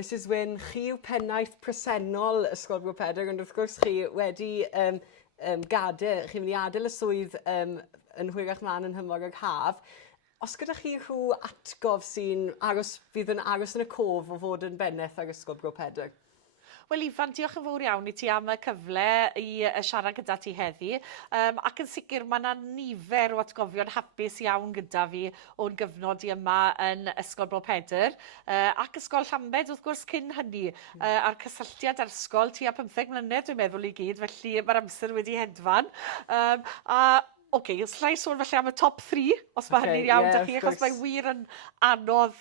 Mrs Wyn, chi yw pennaeth presennol Ysgol Bro Pedr, ond wrth gwrs chi wedi gadael, chi'n mynd i adael y swydd yn hwyrach mlaen yn hymor ag haf. Os gyda chi rhyw atgof sy'n fydd yn aros yn y cof o fod yn Pennaeth ag Ysgol Bro Pedr? Wel, Ifan, diolch yn fawr iawn i ti am y cyfle i siarad gyda ti heddi. Ac yn sicr, mae yna nifer o atgofion hapus iawn gyda fi o'n gyfnod i yma yn Ysgol Bro Pedr. Ac Ysgol Llambed, wrth gwrs, cyn hynny. A'r cysylltiad â'r ysgol tua 15 mlynedd, dwi'n meddwl i gyd, felly mae'r amser wedi hedfan. Slai sôn felly am y top 3, os mae hynny'n iawn da chi, achos mae wir yn anodd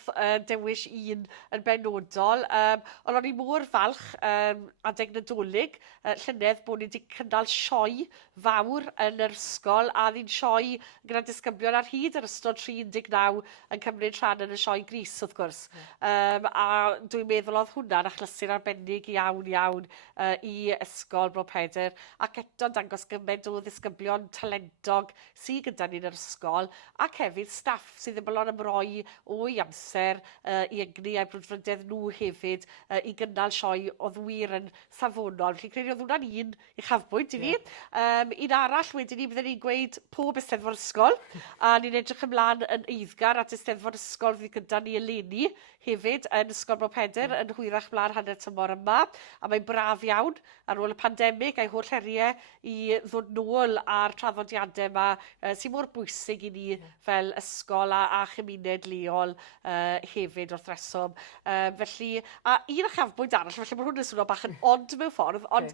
dewis un yn benodol. Ond o'n i mor falch adeg Nadolig, llynedd bod ni wedi cynnal sioe fawr yn yr ysgol, a ddi'n sioe gyda disgyblion ar hyd yr ystod 39 yn cymryd rhan yn y sioe gris, wrth gwrs. A dwi'n meddwl oedd hwnna'n achlysur arbennig iawn i Ysgol Bro Pedr, ac eto dangos gymaint o ddisgyblion talentog sydd gyda ni'n yr ysgol, ac hefyd staff sydd ddim yn ymroi o'i amser i egni a'i brwdfrydedd nhw hefyd i gynnal sioe oedd wir yn safonol. Felly credu oedd hwnna'n un i chafbwynt i fi. Un arall wedyn ni byddwn ni'n gweud pob Eisteddfod ysgol, a ni'n edrych ymlaen yn eiddgar at Eisteddfod ysgol fydd gyda ni eleni hefyd yn Ysgol Bro Pedr yn hwyrach mlaen hanner tymor yma, a mae'n braf iawn ar ôl y pandemig a'i holl heriau i ddod nôl ar traddodiadau yma sy'n mor bwysig i ni fel ysgol a chymuned leol hefyd wrth reswm. Felly, a un o chafbwynt arall, felly mae hwn yn swnio bach yn od mewn ffordd, ond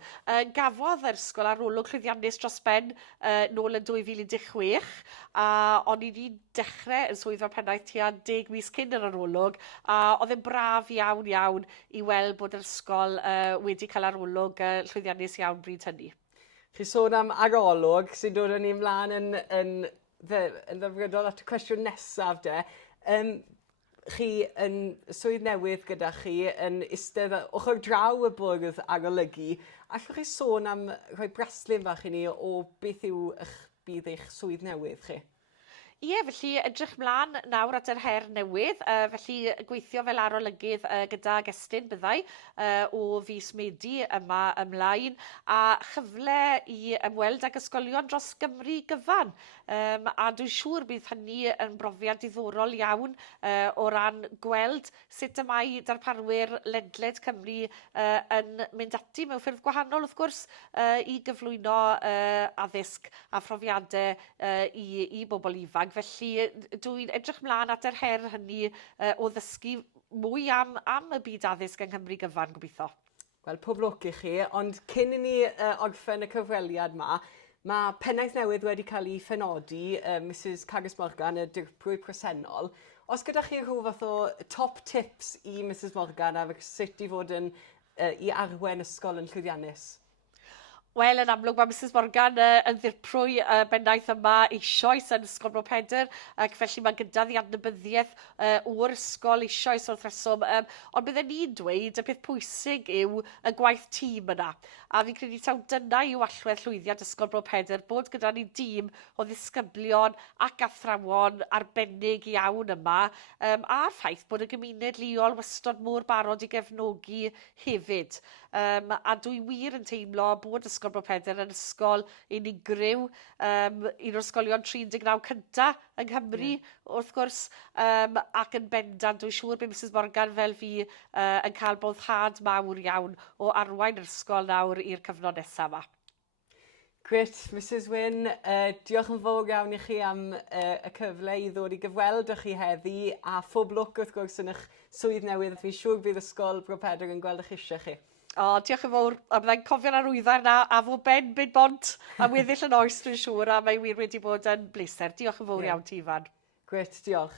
gafodd yr ysgol arolwg llwyddiannus dros ben nôl yn 2016, a o'n i wedi dechrau yn swydd fel pennaeth tua 10 mis cyn yr arolwg, a oedd e'n braf iawn i weld bod yr ysgol wedi cael arolwg llwyddiannus iawn bryd hynny. Chi sôn am arolwg sy'n dod â ni ymlaen yn ddyfrydol at y cwestiwn nesaf de. Chi yn swydd newydd gyda chi yn eistedd ochr draw y bwrdd arolygu. Allwch chi sôn am rhoi braslun bach i ni o beth yw bydd eich swydd newydd chi? Ie, felly edrych mlaen nawr at yr her newydd, felly gweithio fel arolygydd gyda Gestyn byddai o fis Medi yma ymlaen, a chyfle i ymweld ag ysgolion dros Gymru gyfan. A dwi'n siŵr bydd hynny yn brofiad diddorol iawn o ran gweld sut y mae darparwyr ledled Cymru yn mynd ati mewn ffyrdd gwahanol, wrth gwrs, i gyflwyno addysg a phrofiadau i bobl ifanc. Felly dwi'n edrych mlaen at yr her hynny o ddysgu mwy am y byd addysg yng Nghymru gyfan, gobeithio. Wel, pob lwc i chi, ond cyn i ni orffen y cyfweliad yma, mae pennaeth newydd wedi cael ei phenodi, Mrs Carys Morgan, y dirprwy presennol. Os gyda chi rhyw fath o top tips i Mrs Morgan a sut i fod i arwen ysgol yn llwyddiannus? Wel, yn amlwg mae Mrs Morgan yn ddirprwy bennaeth yma eisoes yn Ysgol Bro Pedr, ac felly mae gyda ddi adnabyddiaeth o'r ysgol eisoes wrth reswm. Ond bydden ni'n dweud y peth pwysig yw y gwaith tîm yna. A fi'n credu taw dyna yw allwedd llwyddiant Ysgol Bro Pedr, bod gyda ni dîm o ddisgyblion ac athrawon arbennig iawn yma, a'r ffaith bod y gymuned leol wastod mor barod i gefnogi hefyd. A dwi wir yn teimlo bod Ysgol Bro Pedr yn ysgol unigryw, un o'r ysgolion 39 cyntaf yng Nghymru, wrth gwrs, ac yn bendant, dwi'n siŵr bod Mrs Morgan fel fi yn cael boddhad mawr iawn o arwain yr ysgol nawr i'r cyfnod nesaf yma. Gret, Mrs Wyn, diolch yn fawr iawn i chi am y cyfle i ddod i gyfweld â chi heddi, a phob lwc wrth gwrs yn eich swydd newydd. Fi'n siŵr bydd Ysgol Bro Pedr yn gweld eich eisiau chi. Diolch yn fawr, a byddai'n cofio'n arwyddar na a fo ben byd bont a weddill yn oes dwi'n siŵr, a mae wir wedi bod yn bleser. Diolch yn fawr iawn ti, Ifan. Gret, diolch.